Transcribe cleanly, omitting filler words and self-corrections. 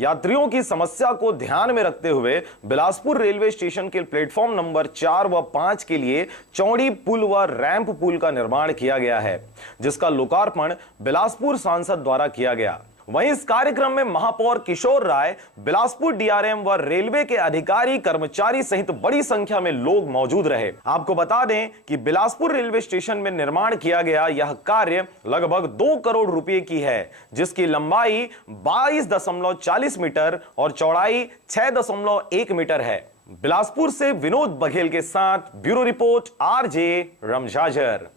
यात्रियों की समस्या को ध्यान में रखते हुए बिलासपुर रेलवे स्टेशन के प्लेटफॉर्म नंबर 4 व 5 के लिए चौड़ी पुल व रैंप पुल का निर्माण किया गया है, जिसका लोकार्पण बिलासपुर सांसद द्वारा किया गया। वहीं इस कार्यक्रम में महापौर किशोर राय, बिलासपुर डीआरएम व रेलवे के अधिकारी कर्मचारी सहित बड़ी संख्या में लोग मौजूद रहे। आपको बता दें कि बिलासपुर रेलवे स्टेशन में निर्माण किया गया यह कार्य लगभग 2 करोड़ रुपए की है, जिसकी लंबाई 22.40 मीटर और चौड़ाई 6.1 मीटर है। बिलासपुर से विनोद बघेल के साथ ब्यूरो रिपोर्ट, आरजे रमजाजर।